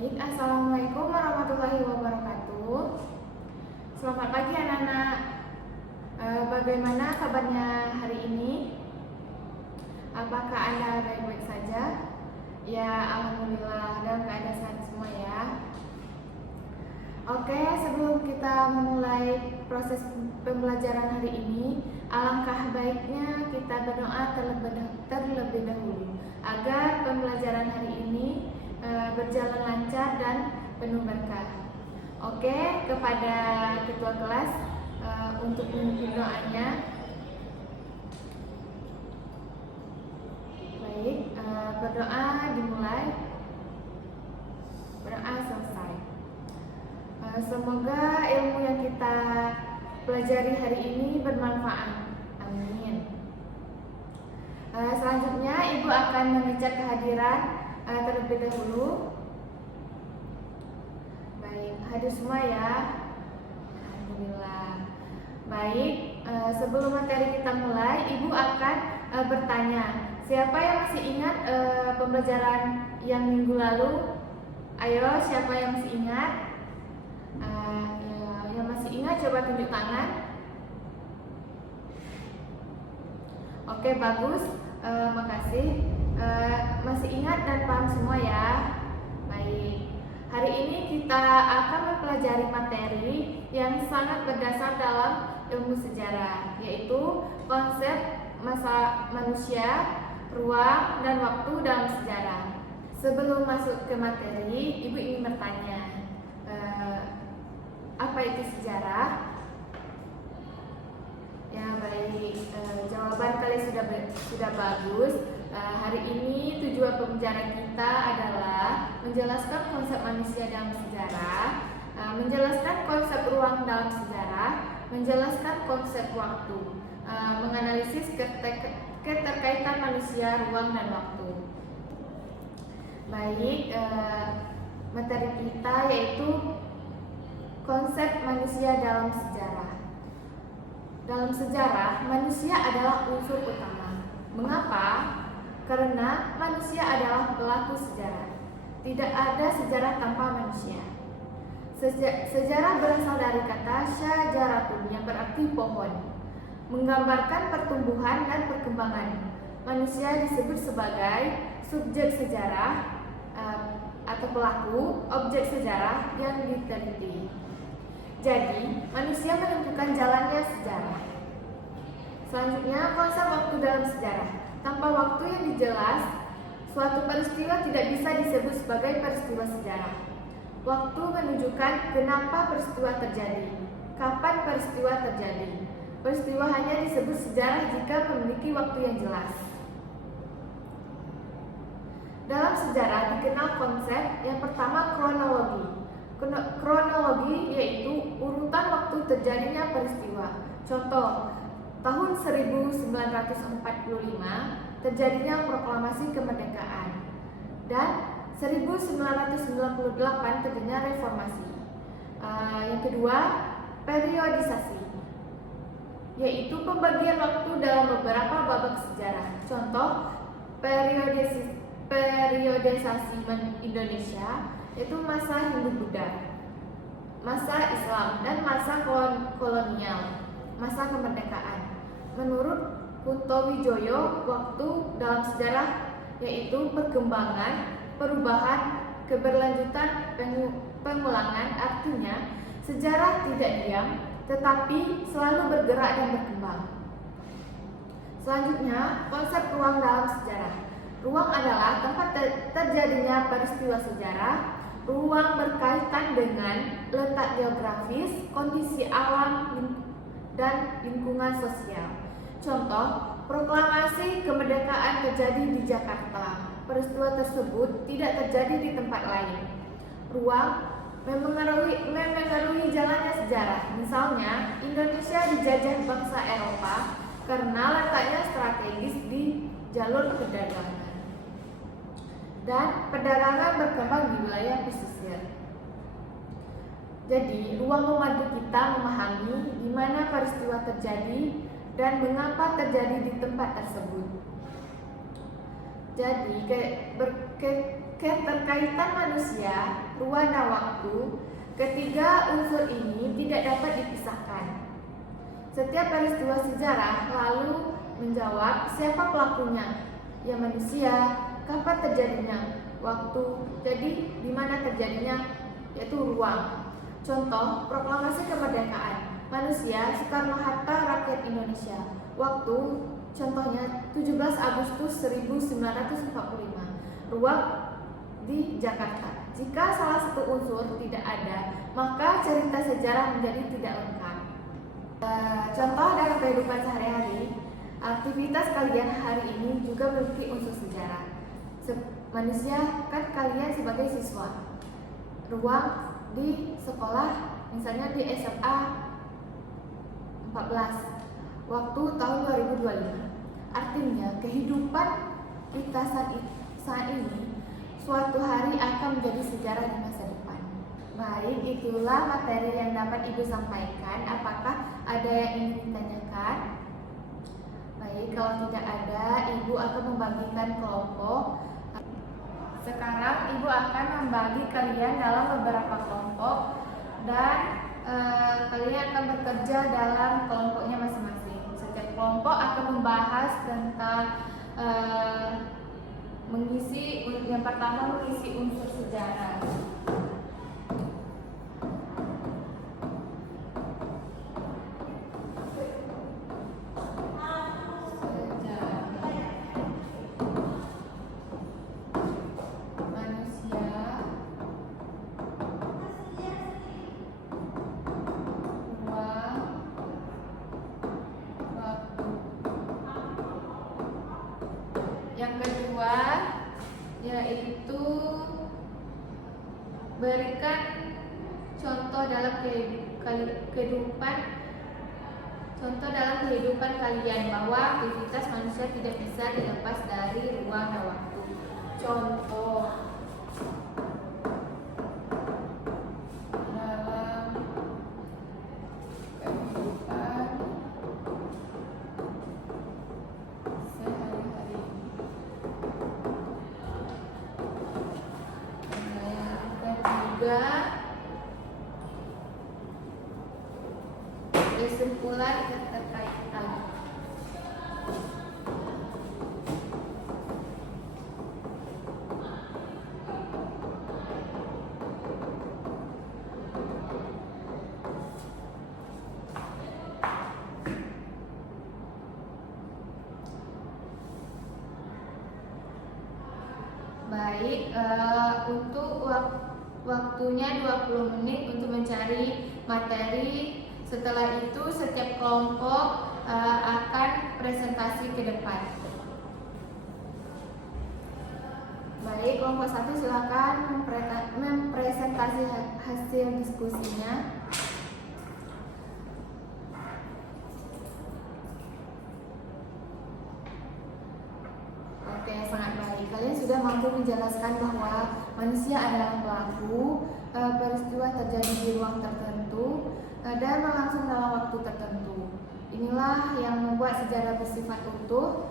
Baik, Assalamualaikum warahmatullahi wabarakatuh. Selamat pagi anak-anak. Bagaimana kabarnya hari ini? Apakah Anda baik-baik saja? Ya, Alhamdulillah dalam keadaan sehat semua ya. Oke, sebelum kita memulai proses pembelajaran hari ini, alangkah baiknya kita berdoa terlebih dahulu agar pembelajaran hari ini berjalan lancar dan penuh berkah. Oke, kepada ketua kelas untuk memimpin doanya. Baik, berdoa dimulai, berdoa selesai. Semoga ilmu yang kita pelajari hari ini bermanfaat. Amin. Selanjutnya Ibu akan mengecek kehadiran terlebih dahulu. Baik, hadir semua ya. Alhamdulillah. Baik, sebelum materi kita mulai, Ibu akan bertanya, siapa yang masih ingat pembelajaran yang minggu lalu? Ayo, siapa yang masih ingat? Yang masih ingat coba tunjuk tangan. Oke, bagus. Makasih. Masih ingat dan paham semua ya. Baik. Hari ini kita akan mempelajari materi yang sangat berdasar dalam ilmu sejarah, yaitu konsep masa manusia, ruang, dan waktu dalam sejarah. Sebelum masuk ke materi, Ibu ingin bertanya, apa itu sejarah? Ya baik, jawaban kalian sudah bagus. Hari ini tujuan pembelajaran kita adalah menjelaskan konsep manusia dalam sejarah, menjelaskan konsep ruang dalam sejarah, menjelaskan konsep waktu, menganalisis keterkaitan manusia, ruang, dan waktu. Baik, materi kita yaitu konsep manusia dalam sejarah. Dalam sejarah, manusia adalah unsur utama. Mengapa? Karena manusia adalah pelaku sejarah. Tidak ada sejarah tanpa manusia. Sejarah berasal dari kata syajaratun yang berarti pohon, menggambarkan pertumbuhan dan perkembangan. Manusia disebut sebagai subjek sejarah atau pelaku objek sejarah yang diteliti. Jadi, manusia menentukan jalannya sejarah. Selanjutnya, konsep waktu dalam sejarah. Tanpa waktu yang dijelas, suatu peristiwa tidak bisa disebut sebagai peristiwa sejarah. Waktu menunjukkan kenapa peristiwa terjadi, kapan peristiwa terjadi. Peristiwa hanya disebut sejarah jika memiliki waktu yang jelas. Dalam sejarah dikenal konsep yang pertama kronologi. Kronologi yaitu urutan waktu terjadinya peristiwa. Contoh, tahun 1945 terjadinya proklamasi kemerdekaan dan 1998 terjadinya reformasi. Yang kedua, periodisasi yaitu pembagian waktu dalam beberapa babak sejarah. Contoh, periodisasi Indonesia yaitu masa Hindu-Buddha, masa Islam, dan masa kolonial, masa kemerdekaan. Menurut Kuntowijoyo, waktu dalam sejarah yaitu perkembangan, perubahan, keberlanjutan, pengulangan. Artinya, sejarah tidak diam, tetapi selalu bergerak dan berkembang. Selanjutnya, konsep ruang dalam sejarah. Ruang adalah tempat terjadinya peristiwa sejarah. Ruang berkaitan dengan letak geografis, kondisi alam, dan lingkungan sosial. Contoh, proklamasi kemerdekaan terjadi di Jakarta. Peristiwa tersebut tidak terjadi di tempat lain. Ruang memengaruhi jalannya sejarah. Misalnya, Indonesia dijajah bangsa Eropa karena letaknya strategis di jalur perdagangan. Dan perdagangan berkembang di wilayah pesisir. Jadi, ruang membantu kita memahami di mana peristiwa terjadi dan mengapa terjadi di tempat tersebut. Jadi, keterkaitan manusia, ruang dan waktu, ketiga unsur ini tidak dapat dipisahkan. Setiap peristiwa sejarah lalu menjawab siapa pelakunya, ya manusia, kapan terjadinya, waktu, jadi di mana terjadinya, yaitu ruang. Contoh, proklamasi kemerdekaan, manusia, Soekarno-Hatta, rakyat Indonesia. Waktu, contohnya 17 Agustus 1945. Ruang di Jakarta. Jika salah satu unsur tidak ada, maka cerita sejarah menjadi tidak lengkap. Contoh dalam kehidupan sehari-hari, aktivitas kalian hari ini juga memiliki unsur sejarah. Manusia kan kalian sebagai siswa. Ruang di sekolah, misalnya di SMA 14, waktu tahun 2025. Artinya kehidupan kita saat ini suatu hari akan menjadi sejarah di masa depan. Baik, itulah materi yang dapat Ibu sampaikan. Apakah ada yang ingin ditanyakan? Baik, kalau tidak ada, Ibu akan membagikan kelompok. Sekarang Ibu akan membagi kalian dalam beberapa kelompok dan kalian akan bekerja dalam kelompoknya masing-masing. Setiap kelompok akan membahas tentang yang pertama mengisi unsur sejarah. Yang kedua yaitu berikan contoh dalam kehidupan kalian bahwa aktivitas manusia tidak bisa dilepas dari ruang dan waktu. Contoh dalam kehidupan sehari-hari. Ketiga, kesimpulan keterkaitan. Baik, untuk waktunya 20 menit untuk mencari materi. Setelah itu setiap kelompok akan presentasi ke depan. Baik, kelompok 1 silakan mempresentasi hasil diskusinya. Oke, sangat baik. Kalian sudah mampu menjelaskan bahwa manusia adalah pelaku, peristiwa terjadi di ruang tertentu, dan berlangsung dalam waktu tertentu. Inilah yang membuat sejarah bersifat utuh.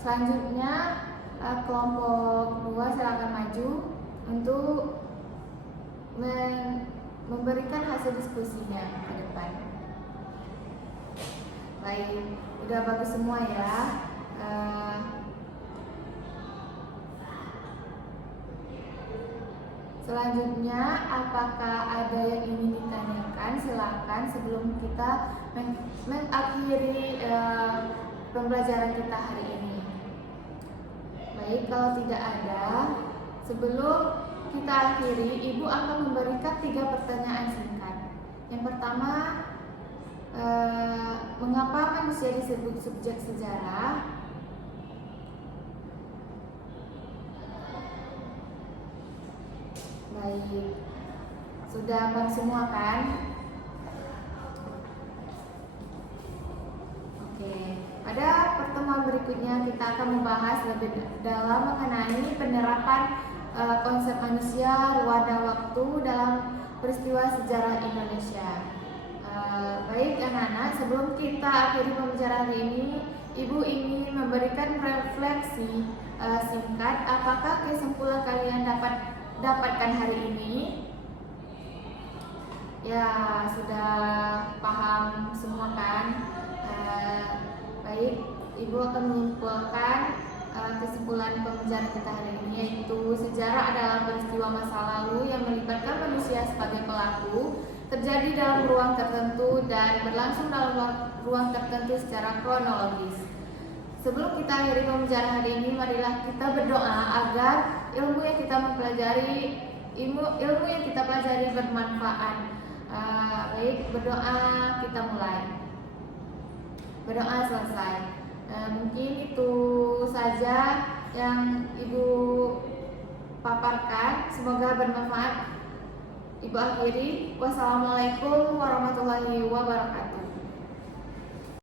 Selanjutnya, kelompok 2 silakan maju untuk memberikan hasil diskusinya ke depan. Baik, udah bagus semua ya. Selanjutnya, apakah ada yang ingin ditanyakan? Silakan sebelum kita mengakhiri pembelajaran kita hari ini. Baik, kalau tidak ada, sebelum kita akhiri, Ibu akan memberikan 3 pertanyaan singkat. Yang pertama, mengapa manusia disebut subjek sejarah? Baik, sudah hafal semua kan? Oke, pada pertemuan berikutnya kita akan membahas lebih dalam mengenai penerapan konsep manusia, ruang dan waktu dalam peristiwa sejarah Indonesia. Baik anak-anak, sebelum kita akhiri pembicaraan hari ini, Ibu ingin memberi memberikan refleksi singkat. Apakah kesimpulan kalian dapatkan hari ini? Ya, sudah paham semua kan? Baik, Ibu akan menyimpulkan kesimpulan pembelajaran kita hari ini, yaitu sejarah adalah peristiwa masa lalu yang melibatkan manusia sebagai pelaku, terjadi dalam ruang tertentu dan berlangsung dalam ruang tertentu secara kronologis. Sebelum kita akhiri pembelajaran hari ini, marilah kita berdoa agar ilmu yang kita mempelajari, ilmu yang kita pelajari bermanfaat. Baik, berdoa kita mulai. Berdoa selesai. Mungkin itu saja yang Ibu paparkan. Semoga bermanfaat. Ibu akhiri. Wassalamualaikum warahmatullahi wabarakatuh.